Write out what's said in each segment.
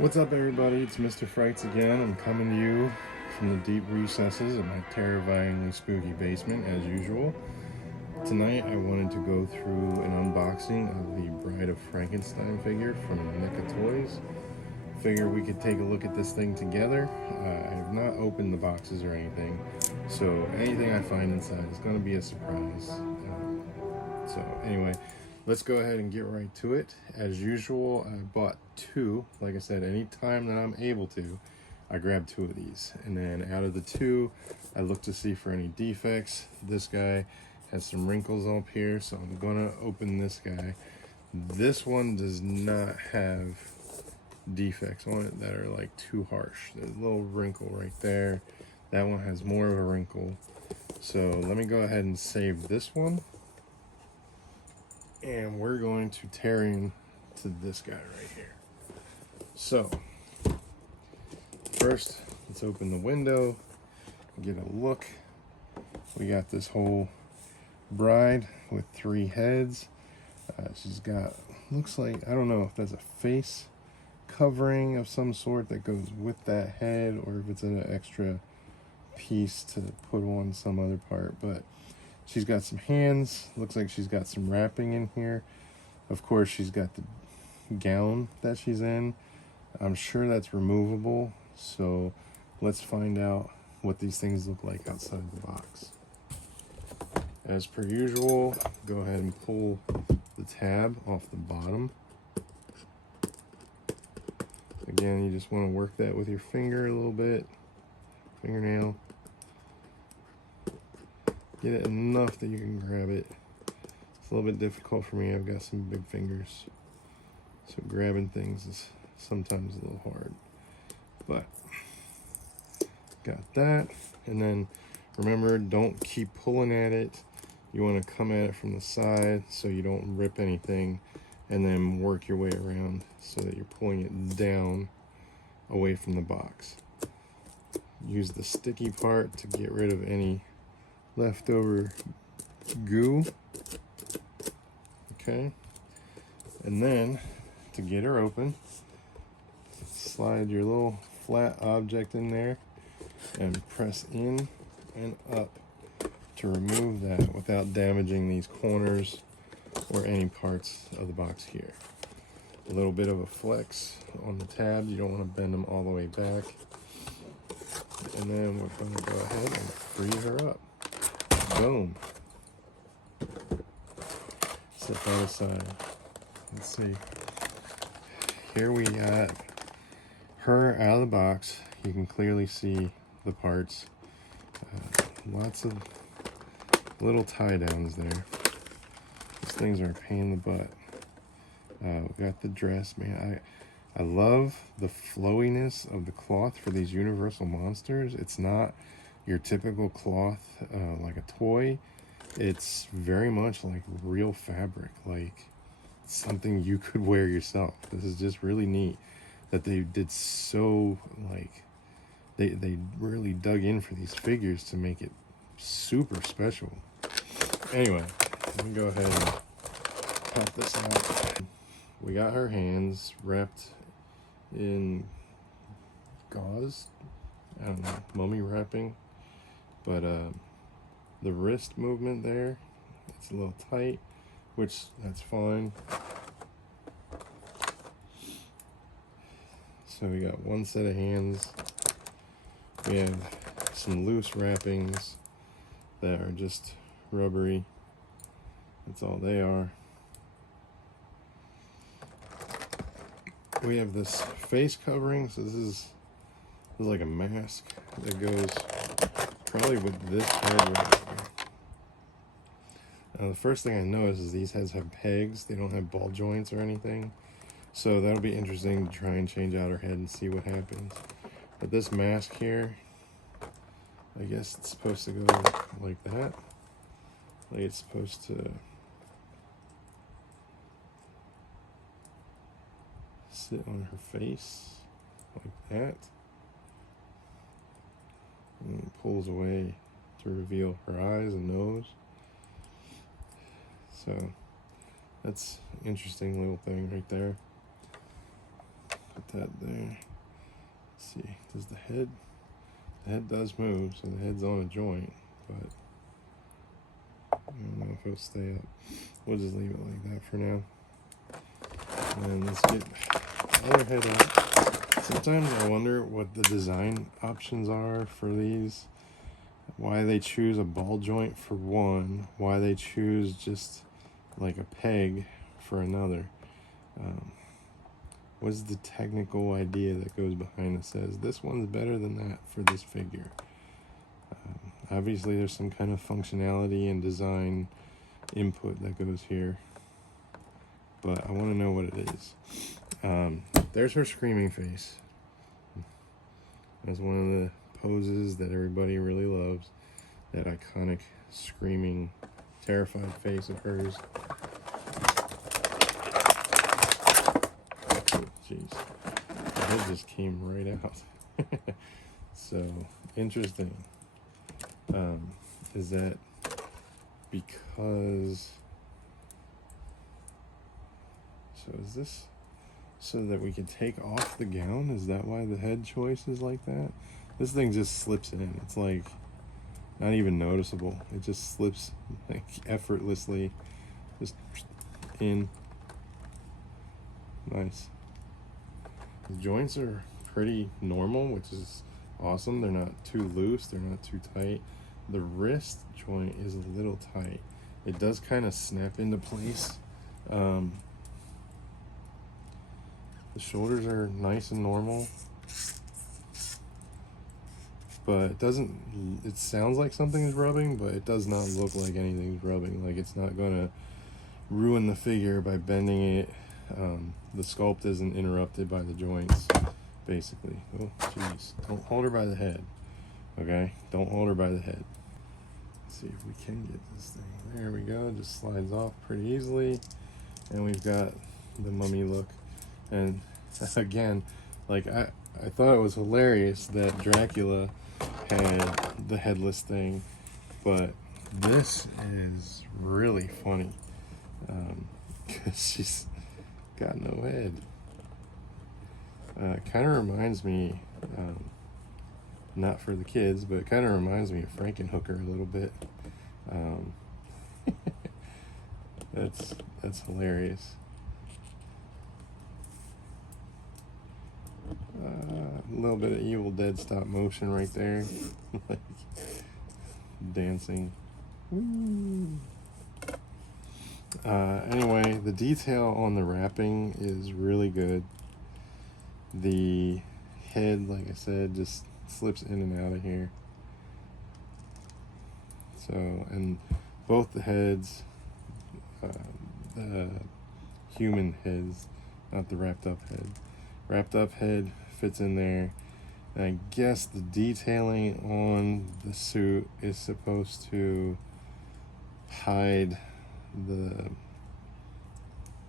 What's up, everybody? It's Mr. Frights again. I'm coming to you from the deep recesses of my terrifyingly spooky basement, as usual. Tonight, I wanted to go through an unboxing of the Bride of Frankenstein figure from NECA Toys. Figure we could take a look at this thing together. I have not opened the boxes or anything, so anything I find inside is going to be a surprise. So anyway, let's go ahead and get right to it. As usual, I bought two. Like I said, anytime that I'm able to, I grab two of these. And then out of the two, I look to see for any defects. This guy has some wrinkles up here, so I'm gonna open this guy. This one does not have defects on it that are like too harsh. There's a little wrinkle right there. That one has more of a wrinkle. So let me go ahead and save this one. And we're going to tear into this guy right here. So first, let's open the window, get a look. We got this whole bride with three heads. She's got, looks like, I don't know if that's a face covering of some sort that goes with that head, or if it's an extra piece to put on some other part, but she's got some hands. Looks like she's got some wrapping in here. Of course, she's got the gown that she's in. I'm sure that's removable. So let's find out what these things look like outside the box. As per usual, go ahead and pull the tab off the bottom. Again, you just want to work that with your finger a little bit, fingernail. Get it enough that you can grab it. It's a little bit difficult for me. I've got some big fingers, so grabbing things is sometimes a little hard. But got that. And then remember, don't keep pulling at it. You want to come at it from the side so you don't rip anything, and then work your way around so that you're pulling it down away from the box. Use the sticky part to get rid of any leftover goo. Okay, and then to get her open, slide your little flat object in there and press in and up to remove that without damaging these corners or any parts of the box here. A little bit of a flex on the tabs. You don't want to bend them all the way back. And then we're going to go ahead and free her up. Boom. Set that aside. Let's see. Here we got her out of the box. You can clearly see the parts. Lots of little tie downs there. These things are a pain in the butt. We got the dress, man. I love the flowiness of the cloth for these Universal monsters. It's not your typical cloth like a toy. It's very much like real fabric, like something you could wear yourself. This is just really neat that they did so, like, they really dug in for these figures to make it super special. Anyway, let me go ahead and pop this out. We got her hands wrapped in gauze, I don't know, mummy wrapping. But the wrist movement there, it's a little tight, which that's fine. So we got one set of hands. We have some loose wrappings that are just rubbery. That's all they are. We have this face covering, so this is like a mask that goes probably with this head right here. Now the first thing I noticed is these heads have pegs. They don't have ball joints or anything. So that'll be interesting to try and change out her head and see what happens. But this mask here, I guess it's supposed to go like that. Like it's supposed to sit on her face like that. And it pulls away to reveal her eyes and nose. So that's an interesting little thing right there. Put that there. Let's see, does the head does move, so the head's on a joint, but I don't know if it'll stay up. We'll just leave it like that for now. And let's get the other head out. Sometimes I wonder what the design options are for these. Why they choose a ball joint for one, why they choose just like a peg for another. What's the technical idea that goes behind it? Says this one's better than that for this figure. Obviously there's some kind of functionality and design input that goes here, but I want to know what it is. There's her screaming face. That's one of the poses that everybody really loves. That iconic screaming, terrified face of hers. Oh, jeez, the head just came right out. So interesting. Is that because? So is this so that we can take off the gown? Is that why the head choice is like that? This thing just slips in. It's like not even noticeable. It just slips like effortlessly, just in. Nice. The joints are pretty normal, which is awesome. They're not too loose. They're not too tight. The wrist joint is a little tight. It does kind of snap into place. The shoulders are nice and normal, but it doesn't, it sounds like something's rubbing, but it does not look like anything's rubbing. Like it's not gonna ruin the figure by bending it. The sculpt isn't interrupted by the joints, basically. Oh, jeez. Don't hold her by the head, okay? Don't hold her by the head. Let's see if we can get this thing. There we go. It just slides off pretty easily. And we've got the mummy look. And again, like I thought it was hilarious that Dracula had the headless thing, but this is really funny because she's got no head. Kind of reminds me, not for the kids, but it kind of reminds me of Frankenhooker a little bit. That's hilarious. A little bit of Evil Dead stop motion right there. Like dancing. Anyway, the detail on the wrapping is really good. The head, like I said, just slips in and out of here. So, and both the heads, the human heads, not the wrapped up head. Wrapped up head fits in there. And I guess the detailing on the suit is supposed to hide the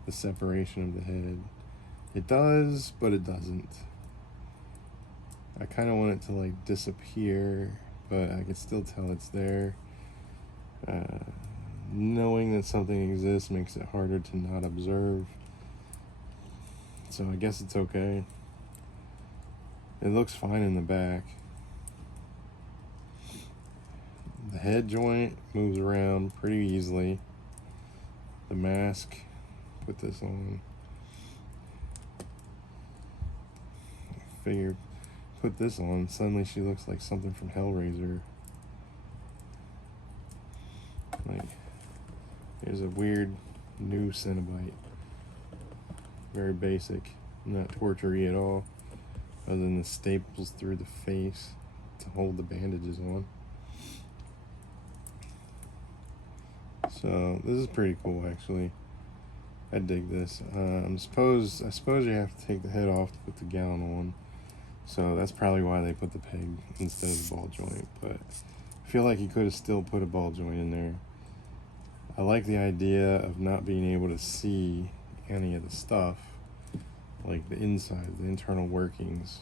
separation of the head. It does, but it doesn't. I kind of want it to like disappear, but I can still tell it's there. Knowing that something exists makes it harder to not observe. So I guess it's okay. It looks fine in the back. The head joint moves around pretty easily. The mask, put this on. Figure, put this on, suddenly she looks like something from Hellraiser. Like, here's a weird new Cenobite. Very basic, not torture-y at all, other than the staples through the face to hold the bandages on. So this is pretty cool, actually. I dig this. I suppose you have to take the head off to put the gown on. So that's probably why they put the peg instead of the ball joint. But I feel like you could have still put a ball joint in there. I like the idea of not being able to see any of the stuff, like the inside, the internal workings,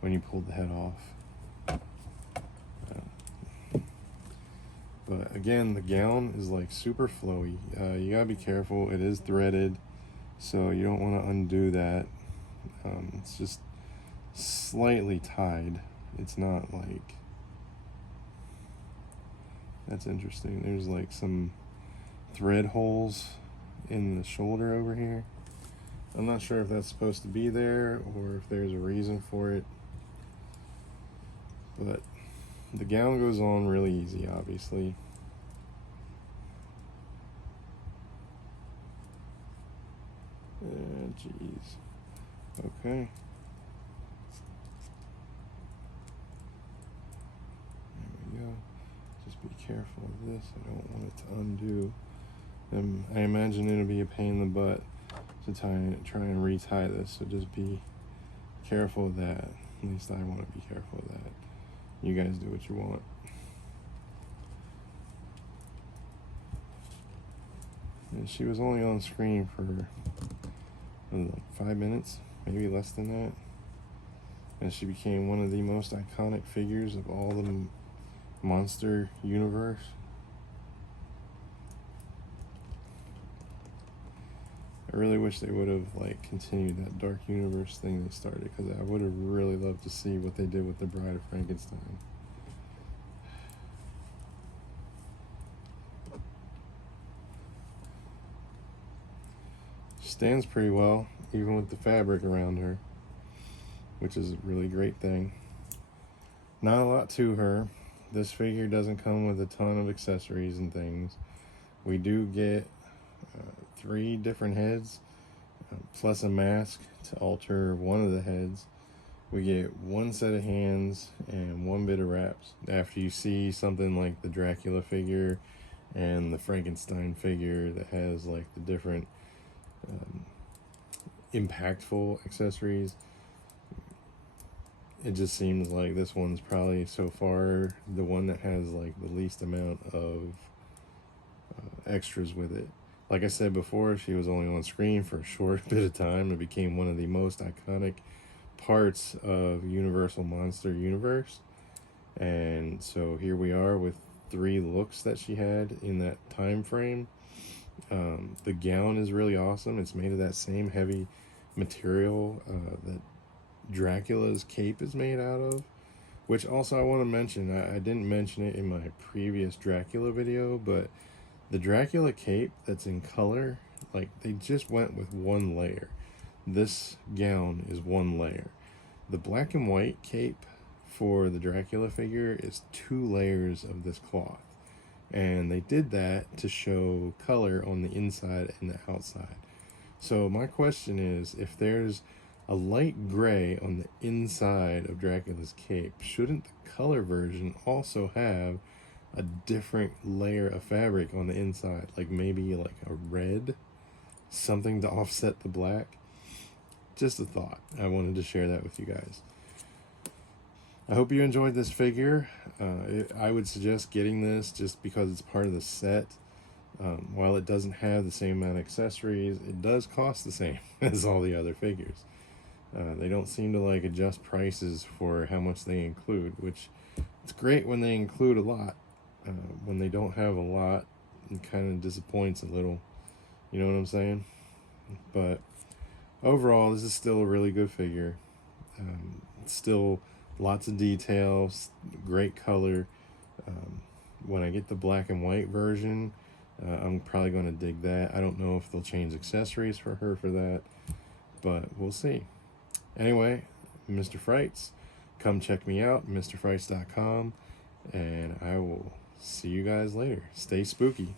when you pulled the head off. But again, the gown is like super flowy. You gotta be careful. It is threaded, so you don't want to undo that. It's just slightly tied. It's not like... That's interesting. There's like some thread holes in the shoulder over here. I'm not sure if that's supposed to be there or if there's a reason for it. But the gown goes on really easy, obviously. Jeez. Okay. There we go. Just be careful of this. I don't want it to undo. I imagine it'll be a pain in the butt to try and retie this, so just be careful of that. At least I want to be careful of that. You guys do what you want. And she was only on screen for like 5 minutes, maybe less than that, and she became one of the most iconic figures of all the monster universe. I really wish they would have like continued that dark universe thing they started, because I would have really loved to see what they did with the Bride of Frankenstein. She stands pretty well, even with the fabric around her, which is a really great thing. Not a lot to her. This figure doesn't come with a ton of accessories and things. We do get 3 different heads, plus a mask to alter one of the heads. We get 1 set of hands and 1 bit of wraps. After you see something like the Dracula figure and the Frankenstein figure that has like the different impactful accessories, it just seems like this one's probably so far the one that has like the least amount of extras with it. Like I said before, she was only on screen for a short bit of time and became one of the most iconic parts of Universal Monster Universe. And so here we are with 3 looks that she had in that time frame. The gown is really awesome. It's made of that same heavy material that Dracula's cape is made out of, which also I want to mention, I didn't mention it in my previous Dracula video, but the Dracula cape that's in color, like they just went with 1 layer. This gown is 1 layer. The black and white cape for the Dracula figure is 2 layers of this cloth, and they did that to show color on the inside and the outside. So my question is, if there's a light gray on the inside of Dracula's cape, shouldn't the color version also have a different layer of fabric on the inside, like maybe like a red, something to offset the black? Just a thought. I wanted to share that with you guys. I hope you enjoyed this figure. I would suggest getting this just because it's part of the set. While it doesn't have the same amount of accessories, it does cost the same as all the other figures. They don't seem to like adjust prices for how much they include, which it's great when they include a lot. When they don't have a lot, it kind of disappoints a little. You know what I'm saying? But overall, this is still a really good figure. It's still lots of details, great color. When I get the black and white version, I'm probably going to dig that. I don't know if they'll change accessories for her for that, but we'll see. Anyway, Mr. Frights, come check me out, MrFrights.com, and I will see you guys later. Stay spooky.